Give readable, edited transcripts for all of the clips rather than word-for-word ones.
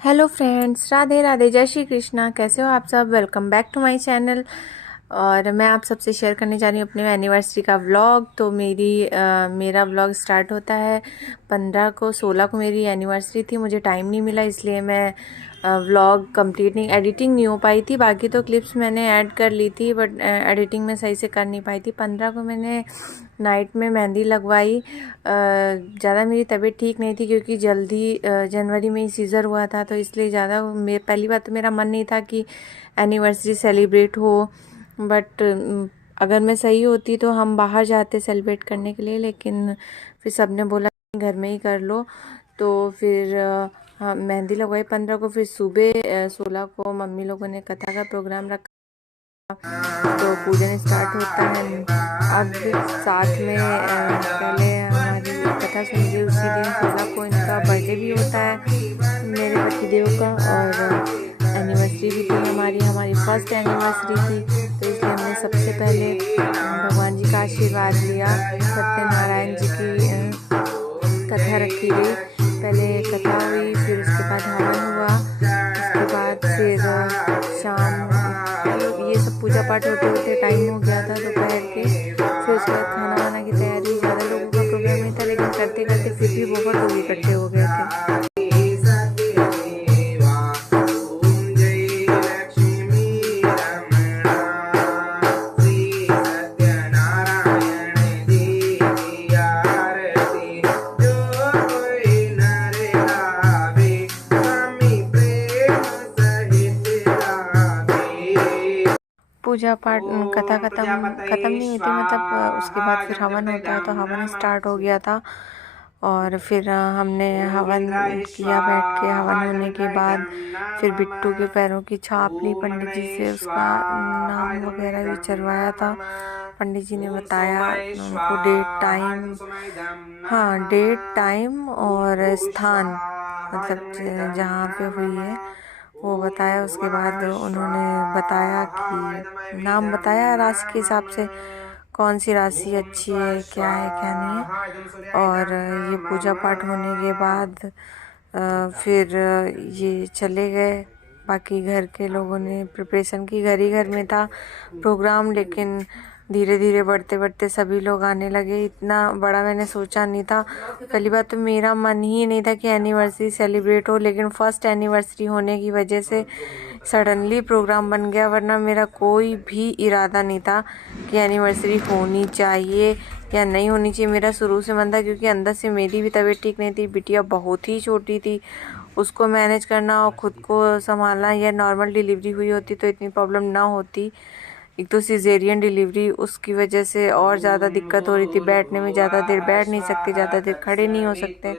Hello friends, Radhe Radhe, जय श्री कृष्णा। कैसे हो आप सब? Welcome back to my channel. और मैं आप सबसे शेयर करने जा रही हूँ अपने एनिवर्सरी का व्लॉग। तो मेरा व्लॉग स्टार्ट होता है 15 को। 16 को मेरी एनिवर्सरी थी, मुझे टाइम नहीं मिला, इसलिए मैं व्लॉग कंप्लीट नहीं, एडिटिंग नहीं हो पाई थी। बाकी तो क्लिप्स मैंने ऐड कर ली थी, बट एडिटिंग में सही से कर नहीं पाई थी। 15 को मैंने नाइट में मेहंदी लगवाई। ज़्यादा मेरी तबीयत ठीक नहीं थी, क्योंकि जल्दी जनवरी में ही सीज़र हुआ था, तो इसलिए ज़्यादा पहली बात तो मेरा मन नहीं था कि एनिवर्सरी सेलिब्रेट हो। बट अगर मैं सही होती तो हम बाहर जाते सेलिब्रेट करने के लिए, लेकिन फिर सबने बोला घर में ही कर लो। तो फिर हाँ, मेहंदी लगवाई 15 को। फिर सुबह 16 को मम्मी लोगों ने कथा का प्रोग्राम रखा, तो पूजन स्टार्ट होता है। अब साथ में पहले हमारी कथा सुनिए। उसी दिन 16 को इनका बर्थडे भी होता है, मेरे पतिदेव का, और एनिवर्सरी भी थी हमारी फर्स्ट एनिवर्सरी थी। तो इसलिए हमने सबसे पहले भगवान जी का आशीर्वाद लिया। सत्यनारायण जी की कथा रखी गई। पहले कथा हुई, फिर उसके बाद हवन हुआ, उसके बाद फिर शाम ये सब पूजा पाठ होते होते टाइम हो गया था दोपहर के। फिर उसके बाद खाना वाना की तैयारी। ज़्यादा लोगों का प्रोग्राम नहीं था, लेकिन करते करते फिर भी बहुत लोग इकट्ठे हो गए थे। पूजा पाठ कथा ख़त्म नहीं हुई थी, मतलब उसके बाद फिर हवन होता है, तो हवन स्टार्ट हो गया था। और फिर हमने हवन किया बैठ के। हवन होने के बाद फिर बिट्टू के पैरों की छाप ली पंडित जी से, उसका नाम वगैरह भी चढ़वाया था। पंडित जी ने बताया उनको डेट टाइम, हाँ डेट टाइम और स्थान, मतलब जहाँ पे हुई है वो बताया। उसके बाद उन्होंने बताया कि नाम बताया राशि के हिसाब से, कौन सी राशि अच्छी है, क्या है क्या नहीं है। और ये पूजा पाठ होने के बाद फिर ये चले गए। बाकी घर के लोगों ने प्रिपरेशन की, घर ही घर में था प्रोग्राम, लेकिन धीरे धीरे बढ़ते बढ़ते सभी लोग आने लगे। इतना बड़ा मैंने सोचा नहीं था। पहली बात तो मेरा मन ही नहीं था कि एनिवर्सरी सेलिब्रेट हो, लेकिन फर्स्ट एनिवर्सरी होने की वजह से सडनली प्रोग्राम बन गया, वरना मेरा कोई भी इरादा नहीं था कि एनिवर्सरी होनी चाहिए या नहीं होनी चाहिए। मेरा शुरू से मन था, क्योंकि अंदर से मेरी भी तबीयत ठीक नहीं थी। बिटिया बहुत ही छोटी थी, उसको मैनेज करना और ख़ुद को संभालना, या नॉर्मल डिलीवरी हुई होती तो इतनी प्रॉब्लम ना होती। एक तो सिजेरियन डिलीवरी, उसकी वजह से और ज़्यादा दिक्कत हो रही थी। बैठने में ज़्यादा देर बैठ नहीं सकते, ज़्यादा देर खड़े नहीं हो सकते।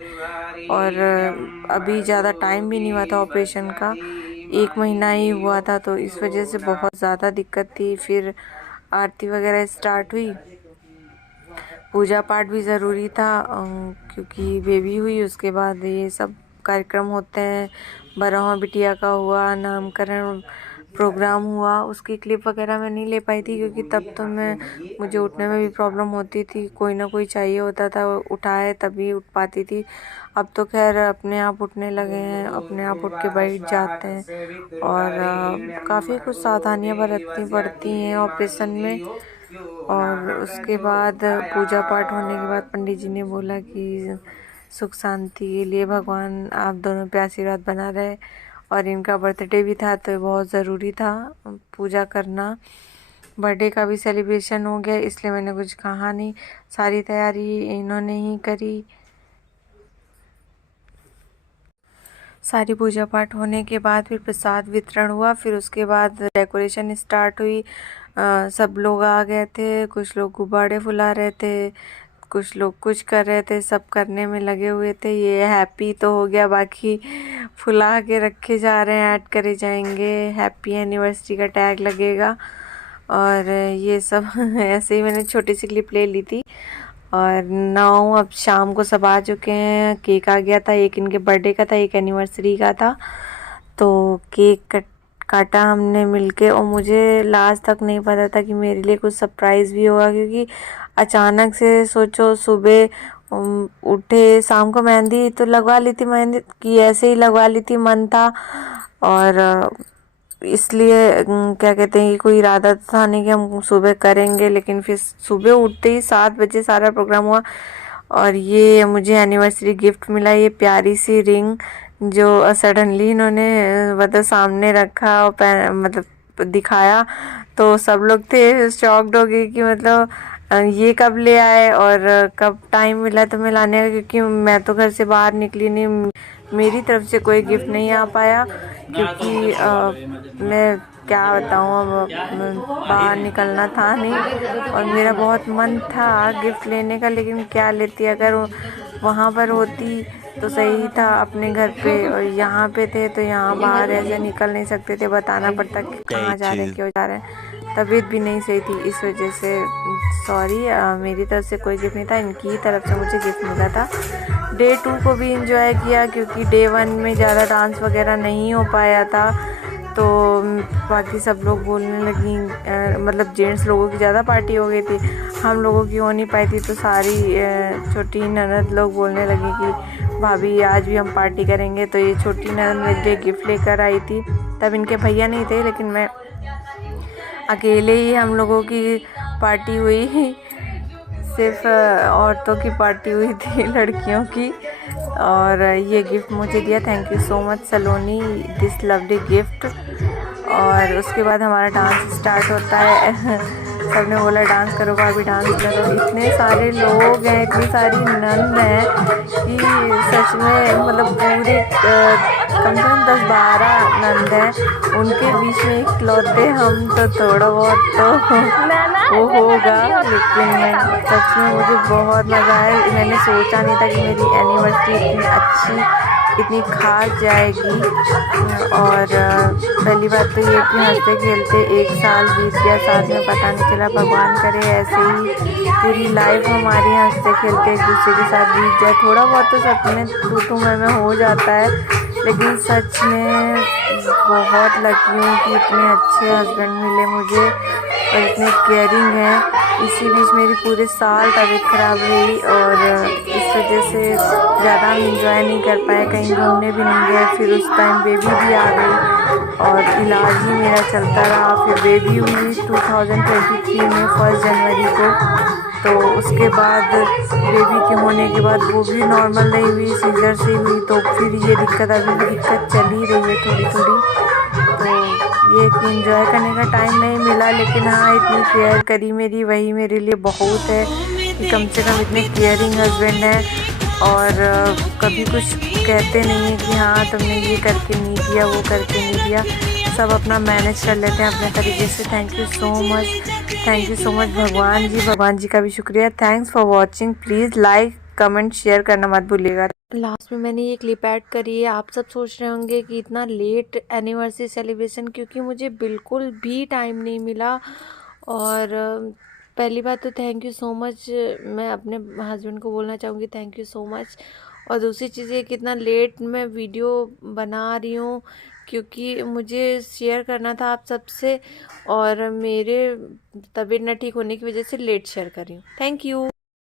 और अभी ज़्यादा टाइम भी नहीं हुआ था ऑपरेशन का, 1 महीना ही हुआ था, तो इस वजह से बहुत ज़्यादा दिक्कत थी। फिर आरती वगैरह स्टार्ट हुई। पूजा पाठ भी ज़रूरी था, क्योंकि बेबी हुई। उसके बाद ये सब कार्यक्रम होते हैं। बरहवा बिटिया का हुआ, नामकरण प्रोग्राम हुआ, उसकी क्लिप वगैरह मैं नहीं ले पाई थी, क्योंकि तब तो मुझे उठने में भी प्रॉब्लम होती थी। कोई ना कोई चाहिए होता था, उठाए तभी उठ पाती थी। अब तो खैर अपने आप उठने लगे हैं, अपने आप उठ के बैठ जाते हैं। और काफ़ी कुछ सावधानियां बरतनी पड़ती हैं ऑपरेशन में। और उसके बाद पूजा पाठ होने के बाद पंडित जी ने बोला कि सुख शांति के लिए भगवान आप दोनों पे आशीर्वाद बना रहे। और इनका बर्थडे भी था, तो बहुत ज़रूरी था पूजा करना। बर्थडे का भी सेलिब्रेशन हो गया, इसलिए मैंने कुछ कहा नहीं, सारी तैयारी इन्होंने ही करी। सारी पूजा पाठ होने के बाद फिर प्रसाद वितरण हुआ। फिर उसके बाद डेकोरेशन स्टार्ट हुई। सब लोग आ गए थे, कुछ लोग गुब्बारे फुला रहे थे, कुछ लोग कुछ कर रहे थे, सब करने में लगे हुए थे। ये हैप्पी तो हो गया, बाकी फुला के रखे जा रहे हैं, ऐड करे जाएंगे, हैप्पी एनिवर्सरी का टैग लगेगा। और ये सब ऐसे ही मैंने छोटी सी क्लिप ले ली थी। और 9 अब शाम को सब आ चुके हैं। केक आ गया था, एक इनके बर्थडे का था, एक एनिवर्सरी का था। तो केक काटा हमने मिलके। और मुझे लास्ट तक नहीं पता था कि मेरे लिए कुछ सरप्राइज़ भी होगा, क्योंकि अचानक से सोचो सुबह उठे शाम को मेहंदी तो लगवा ली थी, मेहंदी की ऐसे ही लगवा ली थी, मन था। और इसलिए क्या कहते हैं कि कोई इरादा था नहीं कि हम सुबह करेंगे, लेकिन फिर सुबह उठते ही 7 बजे सारा प्रोग्राम हुआ। और ये मुझे एनिवर्सरी गिफ्ट मिला, ये प्यारी सी रिंग जो सडनली इन्होंने मतलब सामने रखा और मतलब दिखाया, तो सब लोग थे शॉक्ड हो गए कि मतलब ये कब ले आए और कब टाइम मिला तुम्हें लाने का, क्योंकि मैं तो घर से बाहर निकली नहीं, मेरी तरफ से कोई गिफ्ट नहीं आ पाया, क्योंकि मैं क्या बताऊँ, अब बाहर निकलना था नहीं और मेरा बहुत मन था गिफ्ट लेने का, लेकिन क्या लेती, अगर वहाँ पर होती तो सही था अपने घर पे, और यहाँ पे थे तो यहाँ बाहर ऐसे निकल नहीं सकते थे, बताना पड़ता कि कहाँ जा रहे हैं, क्यों जा रहे हैं, तबीयत भी नहीं सही थी, इस वजह से सॉरी। मेरी तरफ से कोई गिफ्ट नहीं था, इनकी तरफ से मुझे गिफ्ट मिला था। डे 2 को भी इंजॉय किया, क्योंकि डे 1 में ज़्यादा डांस वगैरह नहीं हो पाया था, तो बाकी सब लोग बोलने लगी, मतलब जेंट्स लोगों की ज़्यादा पार्टी हो गई थी, हम लोगों की हो नहीं पाई थी, तो सारी छोटी ननद लोग बोलने लगी कि भाभी आज भी हम पार्टी करेंगे। तो ये छोटी ननद मेरे लिए गिफ्ट लेकर आई थी, तब इनके भैया नहीं थे, लेकिन मैं अकेले ही हम लोगों की पार्टी हुई, सिर्फ औरतों की पार्टी हुई थी, लड़कियों की। और ये गिफ्ट मुझे दिया, thank you so much Saloni, this lovely gift. और उसके बाद हमारा डांस स्टार्ट होता है सबने बोला डांस करो भाभी, डांस करो। इतने सारे लोग हैं, इतनी सारी नंद हैं कि सच में मतलब पूरे कम से कम 10-12 नंद हैं, उनके बीच में इकलौते हम, तो थोड़ा बहुत तो वो होगा, लेकिन सच में मुझे बहुत मज़ा आया। मैंने सोचा नहीं था कि मेरी एनिवर्सरी इतनी अच्छी, इतनी खास जाएगी। और पहली बात तो ये कि हंसते खेलते 1 साल बीत गया साथ में, पता नहीं चला। भगवान करे ऐसे ही पूरी लाइफ हमारी हंसते खेलते एक दूसरे के साथ बीत जाए। थोड़ा बहुत तो सच में तू मैं हो जाता है, लेकिन सच में बहुत लकी हूँ कि इतने अच्छे हस्बैंड मिले मुझे और इतने केयरिंग हैं। इसी बीच मेरी पूरे साल तबीयत ख़राब रही और इस वजह से ज़्यादा हम इंजॉय नहीं कर पाए, कहीं घूमने भी नहीं गए। फिर उस टाइम बेबी भी आ गई और इलाज ही मेरा चलता रहा। फिर बेबी हुई 2023 में 1 जनवरी को, तो उसके बाद बेबी के होने के बाद वो भी नॉर्मल नहीं हुई, सीजर से हुई। तो फिर ये दिक्कत, अभी भी दिक्कत चल ही रही है थोड़ी थोड़ी। तो ये कि इंजॉय करने का टाइम नहीं मिला, लेकिन हाँ इतनी केयर करी मेरी, वही मेरे लिए बहुत है कि कम से कम इतने केयरिंग हस्बैंड हैं और कभी कुछ कहते नहीं हैं कि हाँ तुमने ये करके नहीं दिया, वो करके नहीं दिया। सब अपना मैनेज कर लेते हैं अपने तरीके से। Thank you so much, thank you so much भगवान जी का भी शुक्रिया। Thanks for watching, please like comment share करना मत भूलिएगा। लास्ट में मैंने ये क्लिप ऐड करी है। आप सब सोच रहे होंगे कि इतना लेट एनिवर्सरी सेलिब्रेशन, क्योंकि मुझे बिल्कुल भी टाइम नहीं मिला। और पहली बात तो थैंक यू सो मच, मैं अपने हस्बैंड को बोलना चाहूँगी थैंक यू सो मच। और दूसरी चीज़ ये कितना लेट मैं वीडियो बना रही हूँ, क्योंकि मुझे शेयर करना था आप सबसे और मेरे तबीयत न ठीक होने की वजह से लेट शेयर कर रही हूँ। Thank you.